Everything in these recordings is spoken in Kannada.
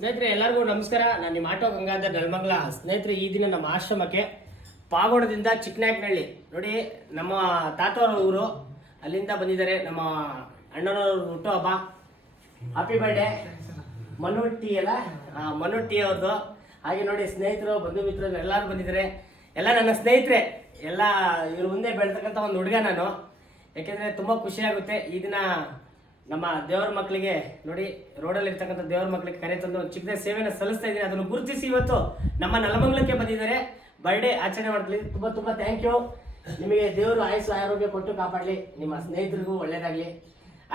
ಸ್ನೇಹಿತರೆ ಎಲ್ಲರಿಗೂ ನಮಸ್ಕಾರ. ನಾನು ನಿಮ್ಮ ಆಟೋ ಗಂಗಾಧರ್ ನೆಲಮಂಗಲ ಸ್ನೇಹಿತರೆ ಈ ದಿನ ನಮ್ಮ ಆಶ್ರಮಕ್ಕೆ ಪಾಗೋಡದಿಂದ ಚಿಕ್ಕನಾಯಕನಹಳ್ಳಿ. ನೋಡಿ ನಮ್ಮ ತಾತವರ ಊರು. ಅಲ್ಲಿಂದ ಬಂದಿದ್ದಾರೆ ನಮ್ಮ ಅಣ್ಣನವ್ರ ಹುಟ್ಟುಹಬ್ಬ ಹ್ಯಾಪಿ ಬರ್ಡೇ ಮನು ಟೀ ಅಲ್ಲ? ಆ, ಮನು ಟೀ ಅವ್ರದ್ದು. ಹಾಗೆ ನೋಡಿ ಸ್ನೇಹಿತರು ಬಂಧು ಮಿತ್ರರು ಎಲ್ಲರೂ ಬಂದಿದ್ದಾರೆ. ಎಲ್ಲ ನನ್ನ ಸ್ನೇಹಿತರೆ ಎಲ್ಲ ಇವ್ರ ಮುಂದೆ ಬೆಳ್ತಕ್ಕಂಥ ಒಂದು ಹುಡುಗ ನಾನು. ಯಾಕೆಂದರೆ ತುಂಬಾ ಖುಷಿ ಆಗುತ್ತೆ ಈ ದಿನ ನಮ್ಮ ದೇವರ ಮಕ್ಕಳಿಗೆ ನೋಡಿ ರೋಡಲ್ಲಿ ಇರ್ತಕ್ಕಂಥ ದೇವರ ಮಕ್ಕಳಿಗೆ ಕರೆ ತಂದು ಚಿಕ್ಕದ ಸೇವೆನ ಸಲ್ಲಿಸ್ತಾ ಇದ್ದೀನಿ. ಅದನ್ನು ಗುರುತಿಸಿ ಇವತ್ತು ನಮ್ಮ ನಲಮಂಗಲಕ್ಕೆ ಬಂದಿದ್ದಾರೆ. ಬರ್ಡೇ ಆಚರಣೆ ಮಾಡ್ತೀವಿ ತುಂಬಾ ತುಂಬಾ ಥ್ಯಾಂಕ್ ಯು ನಿಮಗೆ ದೇವರು ಆಯಸ್ಸು, ಆರೋಗ್ಯ ಕೊಟ್ಟು ಕಾಪಾಡಲಿ. ನಿಮ್ಮ ಸ್ನೇಹಿತರಿಗೂ ಒಳ್ಳೇದಾಗ್ಲಿ.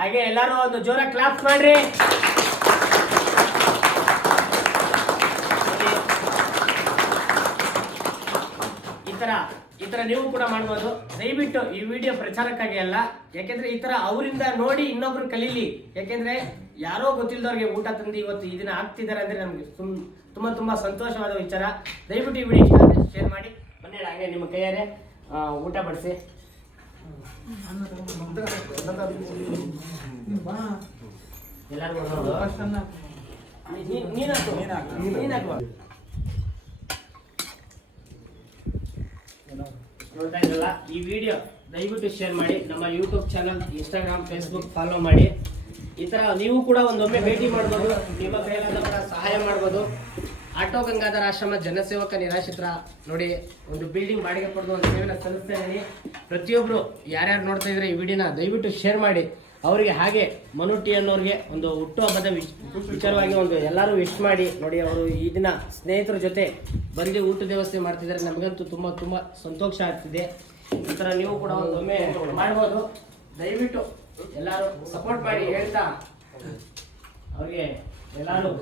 ಹಾಗೆ ಎಲ್ಲರೂ ಒಂದು ಜೋರ ಕ್ಲಾಪ್ ಮಾಡ್ರಿ. ಈ ತರ ಈ ತರ ನೀವು ಕೂಡ ಮಾಡ್ಬೋದು. ದಯವಿಟ್ಟು ಈ ವಿಡಿಯೋ ಪ್ರಚಾರಕ್ಕಾಗಿ ಅಲ್ಲ, ಯಾಕೆಂದ್ರೆ ಈ ತರ ಅವರಿಂದ ನೋಡಿ ಇನ್ನೊಬ್ರು ಕಲೀಲಿ. ಯಾಕೆಂದ್ರೆ ಯಾರೋ ಗೊತ್ತಿಲ್ಲದವ್ರಿಗೆ ಊಟ ತಂದು ಇವತ್ತು ಇದನ್ನ ಆಗ್ತಿದ್ದಾರೆ ಅಂದ್ರೆ ನಮ್ಗೆ ತುಂಬಾ ತುಂಬಾ ಸಂತೋಷವಾದ ವಿಚಾರ. ದಯವಿಟ್ಟು ಈ ವಿಡಿಯೋ ಶೇರ್ ಮಾಡಿ. ಬನ್ನಿ ಹಾಗೆ ನಿಮ್ಮ ಕೈಯಾರೆ ಊಟ ಬಡಿಸಿ. ಎಲ್ಲರಿಗೂ ನೀನಾಕು ನೀ- ನೀನ್ ಹಾಕು. ನೀನ್ ಹಾಕು. ನೋಡ್ತಾ ಈ ವಿಡಿಯೋ ದಯವಿಟ್ಟು ಶೇರ್ ಮಾಡಿ. ನಮ್ಮ YouTube channel Instagram Facebook follow ಮಾಡಿ. ಈ ಥರ ನೀವು ಕೂಡ ಒಂದೊಮ್ಮೆ ಭೇಟಿ ಮಾಡ್ಬೋದು. ನಿಮ್ಮ ಕೈಲಾದ ಕೂಡ ಸಹಾಯ ಮಾಡ್ಬೋದು. ಆಟೋ ಗಂಗಾಧರ ಆಶ್ರಮ ಜನಸೇವಕ ನಿರಾಶ್ರಿತರ ನೋಡಿ ಒಂದು ಬಿಲ್ಡಿಂಗ್ ಬಾಡಿಗೆ ಪಡೆದು ಒಂದು ಸೇವೆ ಸಲ್ಲಿಸ್ತಾ ಇದ್ದೀನಿ. ಪ್ರತಿಯೊಬ್ಬರು ಯಾರ್ಯಾರು ನೋಡ್ತಾ ಇದ್ರೆ ಈ ವಿಡಿಯೋನ ದಯವಿಟ್ಟು ಶೇರ್ ಮಾಡಿ. ಅವರಿಗೆ ಹಾಗೆ ಮನುಟಿ ಅನ್ನೋರಿಗೆ ಒಂದು ಹುಟ್ಟುಹಬ್ಬದ ವಿಚ್ ವಿಚಾರವಾಗಿ ಒಂದು ಎಲ್ಲರೂ ವಿಶ್ ಮಾಡಿ. ನೋಡಿ ಅವರು ಈ ದಿನ ಸ್ನೇಹಿತರ ಜೊತೆ ಬಂದು ಊಟದ ವ್ಯವಸ್ಥೆ ಮಾಡ್ತಿದ್ದಾರೆ. ನಮಗಂತೂ ತುಂಬ ತುಂಬ ಸಂತೋಷ ಆಗ್ತಿದೆ. ಈ ಥರ ನೀವು ಕೂಡ ಒಂದೊಮ್ಮೆ ಮಾಡ್ಬೋದು. ದಯವಿಟ್ಟು ಎಲ್ಲರೂ ಸಪೋರ್ಟ್ ಮಾಡಿ ಹೇಳ್ತಾ ಅವ್ರಿಗೆ ಎಲ್ಲರೂ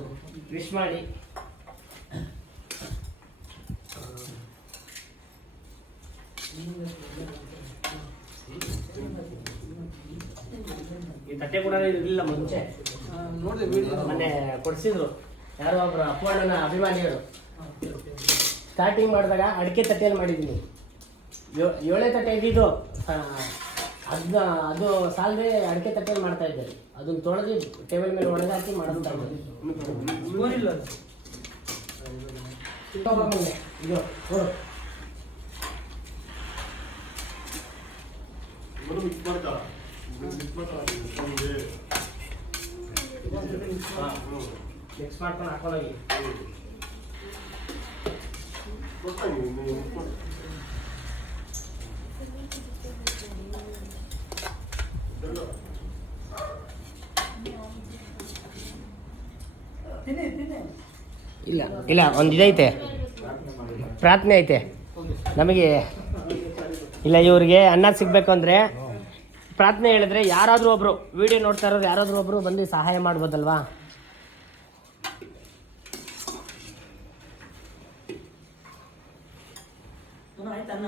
ವಿಶ್ ಮಾಡಿ. ಈ ತಟ್ಟೆ ಕೂಡ ಇರಲಿಲ್ಲ ಮುಂಚೆ. ನೋಡಿದೆ ಮೊನ್ನೆ ಕೊಡಿಸಿದ್ರು. ಯಾರೋ ಒಬ್ರು ಅಪ್ಪಣ್ಣನ ಅಭಿಮಾನಿಗಳು ಸ್ಟಾರ್ಟಿಂಗ್ ಮಾಡಿದಾಗ ಅಡಿಕೆ ತಟ್ಟೆಯಲ್ಲಿ ಮಾಡಿದ್ದೀನಿ. ಯೋ- ಏಳೇ ತಟ್ಟೆ ಇದ್ದಿದ್ದು ಅದನ್ನ ಅದು ಸಾಲದೆ ಅಡಿಕೆ ತಟ್ಟೆಯಲ್ಲಿ ಮಾಡ್ತಾ ಇದ್ದೆ. ಅದನ್ನ ತೊಳೆದು ಟೇಬಲ್ ಮೇಲೆ ಒಣಗಾಕಿ ಹಾಕಿ ತಗೊಂಬಂದೆ. ಇದು ನೋಡು. ಹಾ. ಮಿಕ್ಸ್ ಮಾಡ್ಕೊಂಡು ತಿನ್ನಿ ಇಲ್ಲ ಇಲ್ಲ, ಒಂದು ಇದೈತೆ. ಪ್ರಾರ್ಥನೆ ಐತೆ. ನಮಗೆ, ಇಲ್ಲ, ಇವ್ರಿಗೆ ಅನ್ನ ಸಿಗ್ಬೇಕು ಅಂದ್ರೆ ಪ್ರಾರ್ಥನೆ ಹೇಳಿದ್ರೆ ಯಾರಾದ್ರೂ ಒಬ್ರು, ವಿಡಿಯೋ ನೋಡ್ತಾ ಇರೋರು ಯಾರಾದ್ರೂ ಒಬ್ರು ಬಂದು ಸಹಾಯ ಮಾಡ್ಬೋದಲ್ವಾ? ಆಯ್ತಣ್ಣ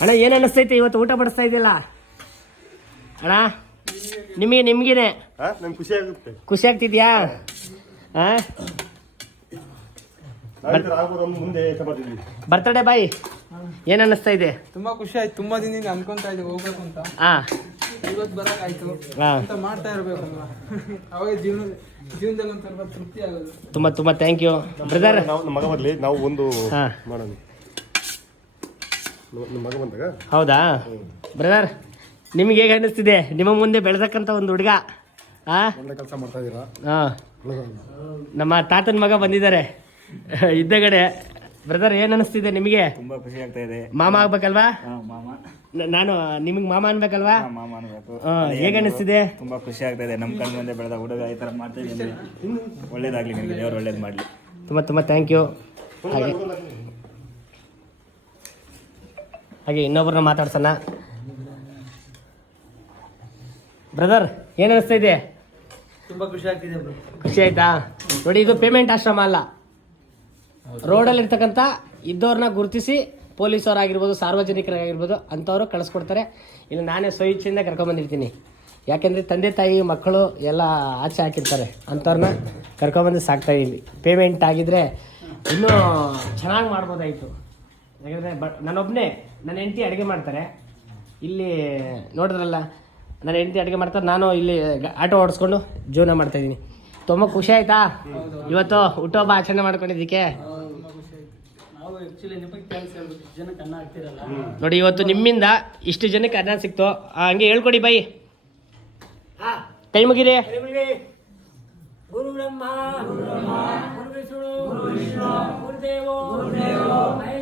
ಅಣ್ಣ ಏನು ಅನಿಸ್ತೈತೆ? ಇವತ್ತು ಊಟ ಬಡಿಸ್ತಾ ಇದೆಯಲ್ಲ? ಅಣ್ಣ ನಿಮಗೆ ನಿಮ್ಗಿನೆ? ನಂಗೆ ಖುಷಿ ಆಗುತ್ತೆ. ಖುಷಿ ಆಗ್ತಿದ್ಯಾ? ಬರ್ತಡೆ ಬಾಯಿ ಏನ್ ಅಂದ್ ಮುಂದೆ ಬರ್ತಡೇ ಬಾಯ್. ಏನು ಅನ್ನಿಸ್ತಾ ಇದೆ? ತುಂಬಾ ಖುಷಿ ಆಯ್ತು. ತುಂಬಾ ದಿನದಿಂದ ಅನ್ಕೊಂತ ಇದ್ದೆ ಹೋಗ್ಬೇಕು ಅಂತ. ಆ. ಇವತ್ತು ಬರಕಾಯ್ತು ಹಾ. ಅಂತ ಮಾಡ್ತಾ ಅಲ್ವಾ ಅವಾಗ ಜೀವನ ಜೀವನದಲ್ಲಿ ತೃಪ್ತಿ ಆಗೋದು. ತುಂಬ ತುಂಬ ಥ್ಯಾಂಕ್ ಯು ಬ್ರದರ್ ನಾವು ನಮ್ಮ ಮಗ ಬರ್ಲಿ ನಾವು ಒಂದು ಹಾ. ಮಾಡೋಣ. ನಮ್ಮ ನಮ್ಮ ಮಗ ಬಂದಾಗ? ಹೌದಾ? ಬ್ರದರ್ ನಿಮ್ಗೆ ಹೇಗೆ ಅನ್ನಿಸ್ತಿದೆ? ನಿಮ್ಮ ಮುಂದೆ ಬೆಳೆದಕ್ಕಂಥ ಒಂದು ಹುಡುಗ ಆ? ಒಳ್ಳೆ ಕೆಲಸ ಮಾಡ್ತಾ ಇದ್ದೀರಾ ಹಾಂ. ನಮ್ಮ ತಾತನ ಮಗ ಬಂದಿದ್ದಾರೆ. ಇದ್ದಗಡೆ ಬ್ರದರ್ ಏನು ಅನಿಸ್ತಿದೆ ನಿಮಗೆ? ತುಂಬಾ ಖುಷಿ ಆಗ್ತಾ ಇದೆ. ಮಾಮ ಆಗ್ಬೇಕಲ್ವಾ? ಹಾ, ಮಾಮ. ನ- ನಾನು ನಿಮಗೆ ಮಾಮ ಅನ್ಬೇಕಲ್ವಾ? ಹಾ, ಮಾಮ ಅನ್ಬೇಕು. ಹಾ, ಹೇಗೆ ಅನಿಸ್ತಿದೆ ತುಂಬಾ ಖುಷಿ ಆಗ್ತಾ ಇದೆ. ನಮ್ ಕಣ್ ಮುಂದೆ ಬೆಳೆದ ಹುಡುಗ ಈ ತರ ಮಾಡ್ತಾ ಇದ್ದೀನಿ. ಒಳ್ಳೇದಾಗ್ಲಿ ನಿಮಗೆ ದೇವ್ರು ಒಳ್ಳೇದು ಮಾಡ್ಲಿ. ತುಂಬ ತುಂಬ ಥ್ಯಾಂಕ್ ಯು ಹಾಗೆ. ಹಾಗೆ ಇನ್ನೊಬ್ಬರನ್ನ ಮಾತಾಡ್ಸೋಣ. ಬ್ರದರ್ ಏನು ಅನಿಸ್ತಾ ಇದೆ? ತುಂಬಾ ಖುಷಿ ಆಗ್ತಿದೆ ಖುಷಿ ಆಯ್ತಾ? ನೋಡಿ ಇದು ಪೇಮೆಂಟ್ ಆಶ್ರಮ ಅಲ್ಲ. ರೋಡಲ್ಲಿ ಇರ್ತಕ್ಕಂಥ ಇದ್ದವ್ರನ್ನ ಗುರುತಿಸಿ ಪೊಲೀಸವರಾಗಿರ್ಬೋದು ಸಾರ್ವಜನಿಕರಾಗಿರ್ಬೋದು ಅಂಥವ್ರು ಕಳಿಸ್ಕೊಡ್ತಾರೆ. ಇಲ್ಲಿ ನಾನೇ ಸ್ವಇಚ್ಛೆಯಿಂದ ಕರ್ಕೊಂಬಂದಿರ್ತೀನಿ. ಯಾಕೆಂದರೆ ತಂದೆ ತಾಯಿ ಮಕ್ಕಳು ಎಲ್ಲ ಆಚೆ ಹಾಕಿರ್ತಾರೆ. ಅಂಥವ್ರನ್ನ ಕರ್ಕೊಂಬಂದು ಸಾಕ್ತಾ ಇಲ್ಲಿ ಪೇಮೆಂಟ್ ಆಗಿದ್ರೆ ಇನ್ನೂ ಚೆನ್ನಾಗಿ ಮಾಡ್ಬೋದಾಯಿತು. ಯಾಕಂದರೆ ಬ ನಾನೊಬ್ಬನೇ ನನ್ನ ಹೆಂಡತಿ ಅಡುಗೆ ಮಾಡ್ತಾರೆ. ಇಲ್ಲಿ ನೋಡಿದ್ರಲ್ಲ ನನ್ನ ಹೆಂಡತಿ ಅಡುಗೆ ಮಾಡ್ತಾರೆ ನಾನು ಇಲ್ಲಿ ಗ- ಆಟೋ ಓಡಿಸ್ಕೊಂಡು ಜೀವನ ಮಾಡ್ತಾಯಿದ್ದೀನಿ ತುಂಬ ಖುಷಿ ಆಯ್ತಾ? ಇವತ್ತು ಹುಟ್ಟುಹಬ್ಬ ಆಚರಣೆ ಮಾಡ್ಕೊಂಡಿದ್ದಕ್ಕೆ? ನೋಡಿ ಇವತ್ತು ನಿಮ್ಮಿಂದ ಇಷ್ಟು ಜನಕ್ಕೆ ಅನ್ನ ಸಿಕ್ತು. ಹಂಗೆ ಹೇಳ್ಕೊಡಿ ಬೈ. ಕೈ ಮುಗಿರಿ. ಗುರು ಬ್ರಹ್ಮ ಗುರು ವಿಷ್ಣು ಗುರುದೇವೋ ಮಹೇಶ್ವರ.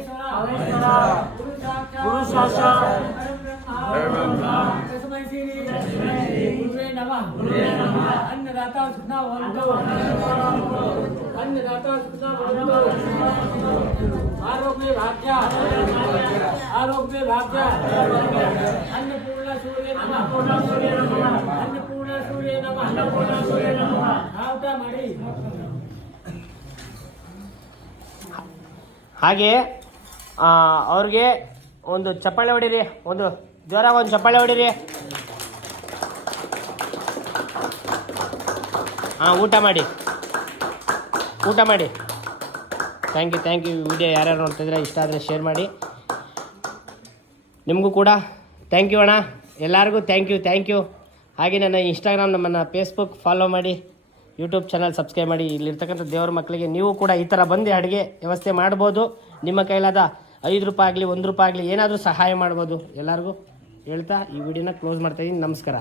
ಅನ್ನದಾತ ಆರೋಗ್ಯ ಆರೋಗ್ಯ ಹಾಗೆ ಅವ್ರಿಗೆ ಒಂದು ಚಪ್ಪಾಳೆ ಹೊಡಿರಿ ಒಂದು ಜ್ವರ ಒಂದು ಚಪ್ಪಾಳೆ ಹೊಡೀರಿ. ಹಾಂ, ಊಟ ಮಾಡಿ. ಊಟ ಮಾಡಿ. Thank you thank you video ಯಾರ್ಯಾರು ನೋಡ್ತಿದ್ರೆ ಇಷ್ಟ ಆದರೆ ಶೇರ್ ಮಾಡಿ. ನಿಮಗೂ ಕೂಡ. ಥ್ಯಾಂಕ್ ಯು ಅಣ್ಣ. ಎಲ್ಲರಿಗೂ ಥ್ಯಾಂಕ್ ಯು ಥ್ಯಾಂಕ್ ಯು ಹಾಗೆ ನನ್ನ ಇನ್ಸ್ಟಾಗ್ರಾಮ್ ನಮ್ಮನ್ನು ಫೇಸ್ಬುಕ್ ಫಾಲೋ ಮಾಡಿ. ಯೂಟ್ಯೂಬ್ ಚಾನಲ್ ಸಬ್ಸ್ಕ್ರೈಬ್ ಮಾಡಿ. ಇಲ್ಲಿರ್ತಕ್ಕಂಥ ದೇವರ ಮಕ್ಕಳಿಗೆ ನೀವು ಕೂಡ ಈ ಥರ ಬಂದು ಅಡುಗೆ ವ್ಯವಸ್ಥೆ ಮಾಡ್ಬೋದು. ನಿಮ್ಮ ಕೈಲಾದ ಐದು ರೂಪಾಯಿ ಆಗಲಿ, ಒಂದು ರೂಪಾಯಿ ಆಗಲಿ ಏನಾದರೂ ಸಹಾಯ ಮಾಡ್ಬೋದು. ಎಲ್ಲರಿಗೂ ಹೇಳ್ತಾ ಈ ವಿಡಿಯೋನ ಕ್ಲೋಸ್ ಮಾಡ್ತಾಯಿದ್ದೀನಿ ನಮಸ್ಕಾರ.